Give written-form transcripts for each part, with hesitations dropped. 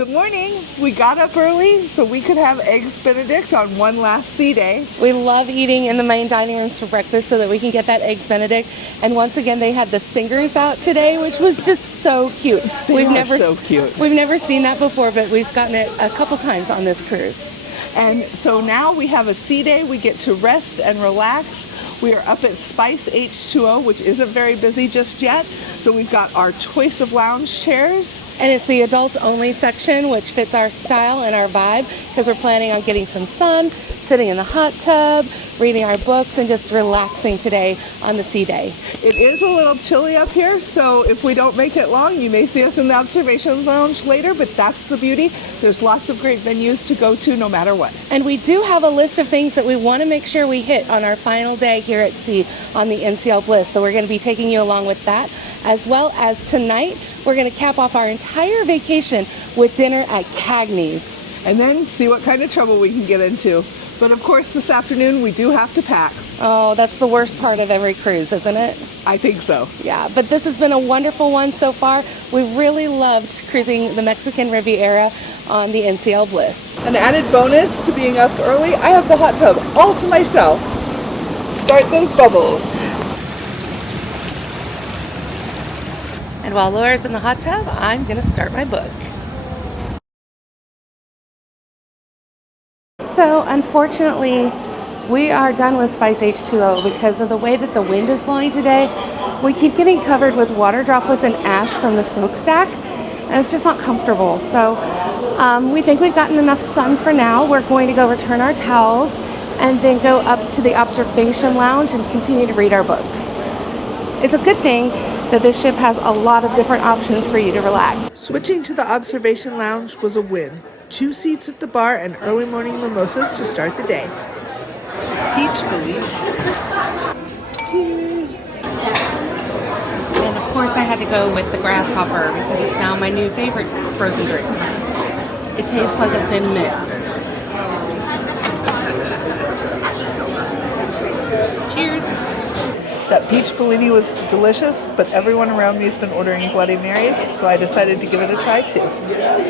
Good morning. We got up early so we could have Eggs Benedict on one last sea day. We love eating in the main dining rooms for breakfast so that we can get that Eggs Benedict. And once again, they had the singers out today, which was just so cute. They are so cute. We've never seen that before, but we've gotten it a couple times on this cruise. And so now we have a sea day. We get to rest and relax. We are up at Spice H2O, which isn't very busy just yet. So we've got our choice of lounge chairs. And it's the adults only section, which fits our style and our vibe, because we're planning on getting some sun, sitting in the hot tub, reading our books, and just relaxing today on the sea day. It is a little chilly up here, so if we don't make it long, you may see us in the observation lounge later, but that's the beauty. There's lots of great venues to go to no matter what. And we do have a list of things that we want to make sure we hit on our final day here at sea on the NCL Bliss. So we're going to be taking you along with that, as well as tonight, we're going to cap off our entire vacation with dinner at Cagney's. And then see what kind of trouble we can get into. But of course, this afternoon, we do have to pack. Oh, that's the worst part of every cruise, isn't it? I think so. Yeah, but this has been a wonderful one so far. We really loved cruising the Mexican Riviera on the NCL Bliss. An added bonus to being up early, I have the hot tub all to myself. Start those bubbles. And while Laura's in the hot tub, I'm going to start my book. So unfortunately, we are done with Spice H2O because of the way that the wind is blowing today. We keep getting covered with water droplets and ash from the smokestack, and it's just not comfortable. So we think we've gotten enough sun for now. We're going to go return our towels and then go up to the observation lounge and continue to read our books. It's a good thing that this ship has a lot of different options for you to relax. Switching to the observation lounge was a win. 2 seats at the bar and early morning mimosas to start the day. Peach believe. Cheers. And of course I had to go with the grasshopper because it's now my new favorite frozen drink. It tastes like a thin mint. Cheers. That peach Bellini was delicious, but everyone around me has been ordering Bloody Marys, so I decided to give it a try too.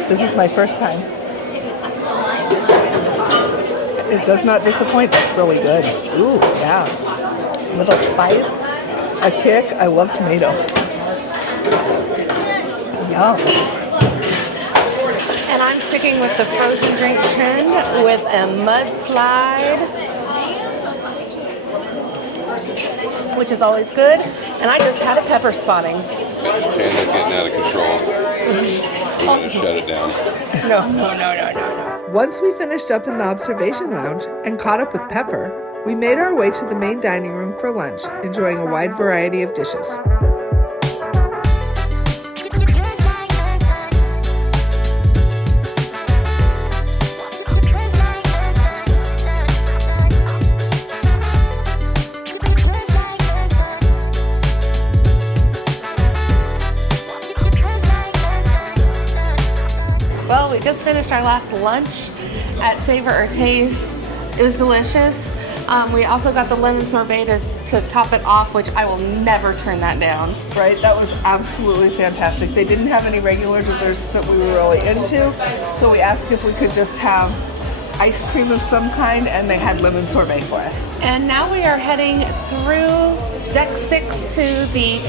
This is my first time. It does not disappoint. That's really good. Ooh, yeah. A little spice, a kick. I love tomato. Yum. And I'm sticking with the frozen drink trend with a mudslide, which is always good. And I just had a pepper spotting. Chandler's getting out of control. I'm going to shut it down. No. Once we finished up in the observation lounge and caught up with Pepper, we made our way to the main dining room for lunch, enjoying a wide variety of dishes. Well, we just finished our last lunch at Savor or Taste. It was delicious. We also got the lemon sorbet to top it off, which I will never turn that down. Right, that was absolutely fantastic. They didn't have any regular desserts that we were really into, so we asked if we could just have ice cream of some kind, and they had lemon sorbet for us. And now we are heading through deck 6 to the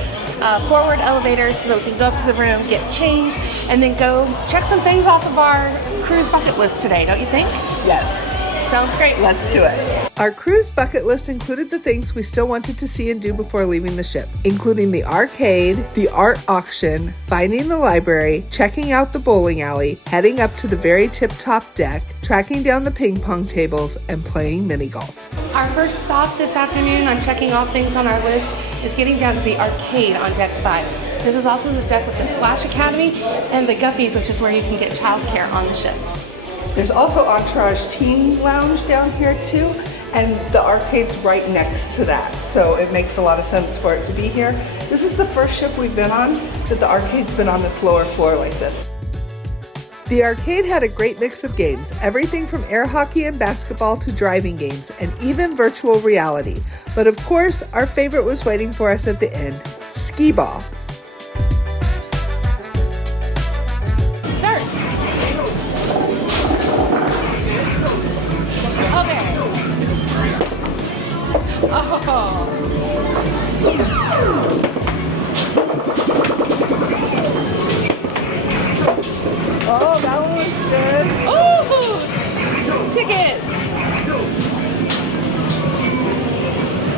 forward elevators so that we can go up to the room, get changed, and then go check some things off of our cruise bucket list today, don't you think? Yes. Sounds great. Let's do it. Our cruise bucket list included the things we still wanted to see and do before leaving the ship, including the arcade, the art auction, finding the library, checking out the bowling alley, heading up to the very tip-top deck, tracking down the ping pong tables, and playing mini golf. Our first stop this afternoon on checking off things on our list is getting down to the arcade on deck 5. This is also the deck with the Splash Academy and the Guppies, which is where you can get childcare on the ship. There's also Entourage Teen Lounge down here too, and the arcade's right next to that, so it makes a lot of sense for it to be here. This is the first ship we've been on that the arcade's been on this lower floor like this. The arcade had a great mix of games, everything from air hockey and basketball to driving games, and even virtual reality. But of course, our favorite was waiting for us at the end, skee ball. Start. Oh, that one was good. Oh, tickets.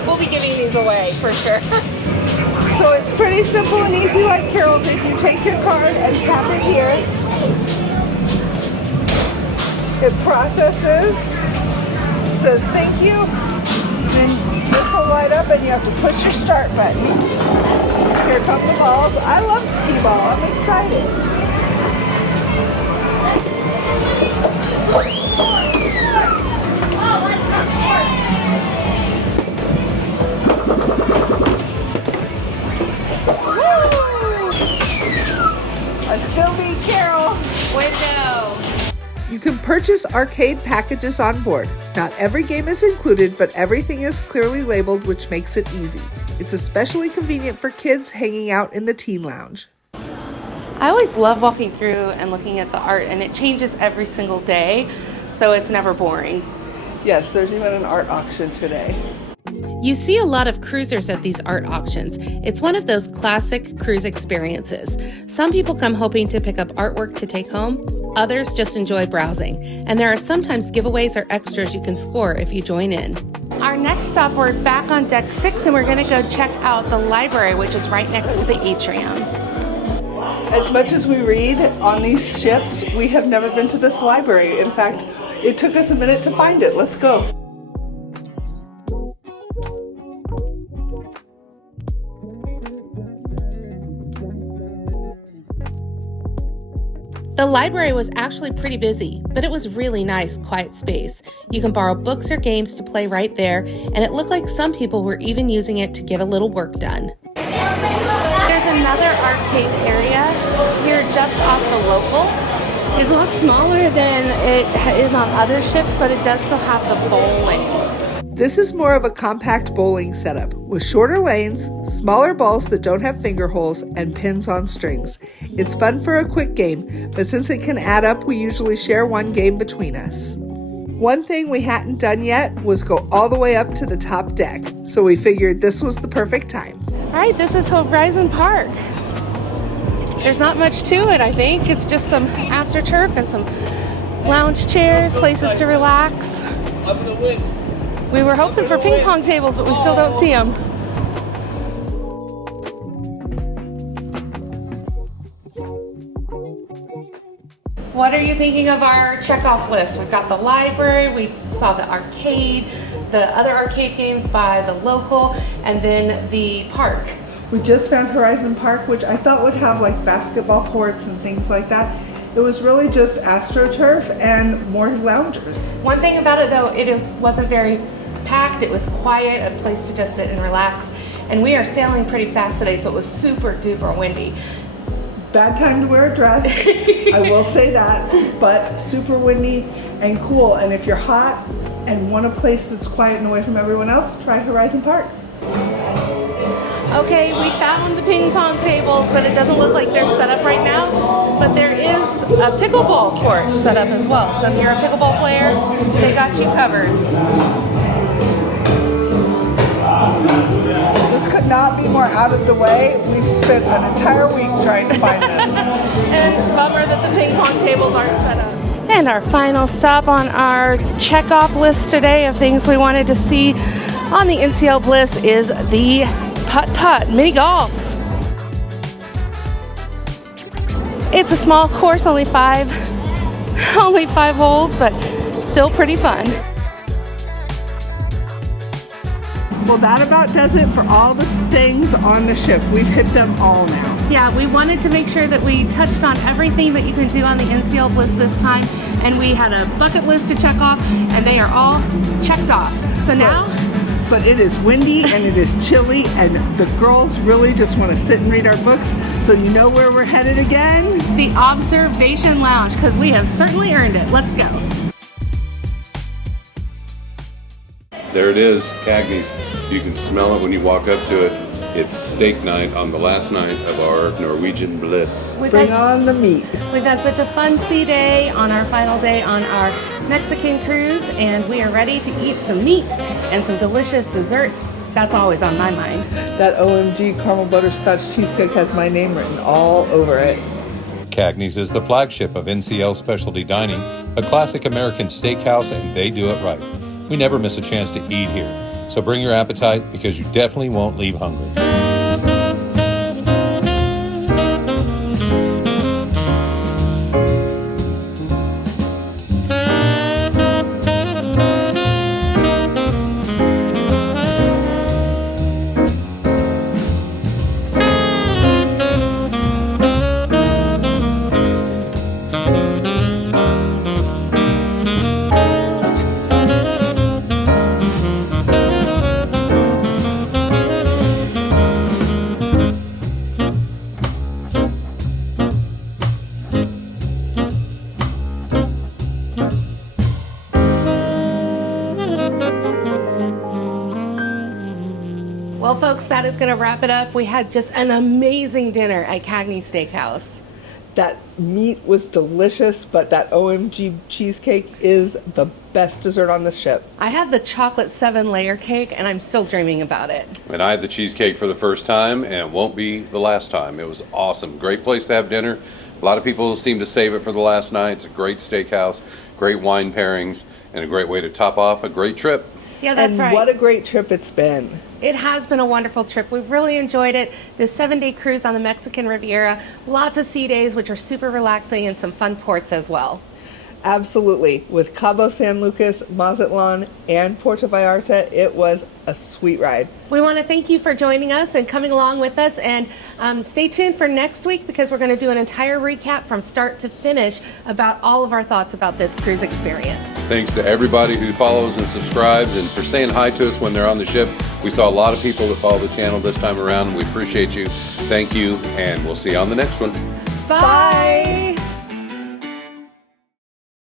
We'll be giving these away for sure. So it's pretty simple and easy like Carol did. You take your card and tap it here. It processes, says thank you, then this will light up and you have to push your start button. Here come the balls. I love skee ball. I'm excited. I still beat Carol. Way to go. You can purchase arcade packages on board. Not every game is included, but everything is clearly labeled, which makes it easy. It's especially convenient for kids hanging out in the teen lounge. I always love walking through and looking at the art, and it changes every single day, so it's never boring. Yes, there's even an art auction today. You see a lot of cruisers at these art auctions. It's one of those classic cruise experiences. Some people come hoping to pick up artwork to take home. Others just enjoy browsing. And there are sometimes giveaways or extras you can score if you join in. Our next stop, we're back on deck 6, and we're going to go check out the library, which is right next to the atrium. As much as we read on these ships, we have never been to this library. In fact, it took us a minute to find it. Let's go. The library was actually pretty busy, but it was really nice, quiet space. You can borrow books or games to play right there, and it looked like some people were even using it to get a little work done. There's another arcade area here just off the local. It's a lot smaller than it is on other ships, but it does still have the bowling. This is more of a compact bowling setup with shorter lanes, smaller balls that don't have finger holes, and pins on strings. It's fun for a quick game, but since it can add up, we usually share one game between us. One thing we hadn't done yet was go all the way up to the top deck, so we figured this was the perfect time. All right, this is Horizon Park. There's not much to it, I think. It's just some AstroTurf and some lounge chairs, places to relax. We were hoping for ping pong tables, but we still don't see them. What are you thinking of our checkoff list? We've got the library, we saw the arcade, the other arcade games by the local, and then the park. We just found Horizon Park, which I thought would have like basketball courts and things like that. It was really just AstroTurf and more loungers. One thing about it though, wasn't very packed. It was quiet, a place to just sit and relax. And we are sailing pretty fast today, so it was super duper windy. Bad time to wear a dress, I will say that, but super windy and cool. And if you're hot and want a place that's quiet and away from everyone else, try Horizon Park. Okay, we found the ping pong tables, but it doesn't look like they're set up right now. But there is a pickleball court set up as well. So if you're a pickleball player, they got you covered. This could not be more out of the way. We've spent an entire week trying to find this. And bummer that the ping pong tables aren't set up. And our final stop on our checkoff list today of things we wanted to see on the NCL Bliss is the putt-putt mini golf. It's a small course, only five holes, but still pretty fun. Well, that about does it for all the stings on the ship. We've hit them all now. Yeah, we wanted to make sure that we touched on everything that you can do on the NCL Bliss this time, and we had a bucket list to check off, and they are all checked off. So now... But it is windy and it is chilly, and the girls really just want to sit and read our books. So you know where we're headed again? The Observation Lounge, because we have certainly earned it. Let's go. There it is, Cagney's. You can smell it when you walk up to it. It's steak night on the last night of our Norwegian Bliss. Bring on the meat. We've had such a fun sea day on our final day on our Mexican cruise, and we are ready to eat some meat and some delicious desserts. That's always on my mind. That OMG caramel butterscotch cheesecake has my name written all over it. Cagney's is the flagship of NCL Specialty Dining, a classic American steakhouse, and they do it right. We never miss a chance to eat here. So bring your appetite because you definitely won't leave hungry. Well, folks, that is going to wrap it up. We had just an amazing dinner at Cagney's Steakhouse. That meat was delicious, but that OMG cheesecake is the best dessert on the ship. I had the chocolate 7-layer cake, and I'm still dreaming about it. And I had the cheesecake for the first time, and it won't be the last time. It was awesome. Great place to have dinner. A lot of people seem to save it for the last night. It's a great steakhouse, great wine pairings, and a great way to top off a great trip. Yeah, that's and right. what a great trip it's been. It has been a wonderful trip. We really enjoyed it. This 7-day cruise on the Mexican Riviera. Lots of sea days, which are super relaxing, and some fun ports as well. Absolutely. With Cabo San Lucas, Mazatlan, and Puerto Vallarta, it was a sweet ride. We want to thank you for joining us and coming along with us, and stay tuned for next week because we're going to do an entire recap from start to finish about all of our thoughts about this cruise experience. Thanks to everybody who follows and subscribes and for saying hi to us when they're on the ship. We saw a lot of people that follow the channel this time around. We appreciate you. Thank you, and we'll see you on the next one. Bye.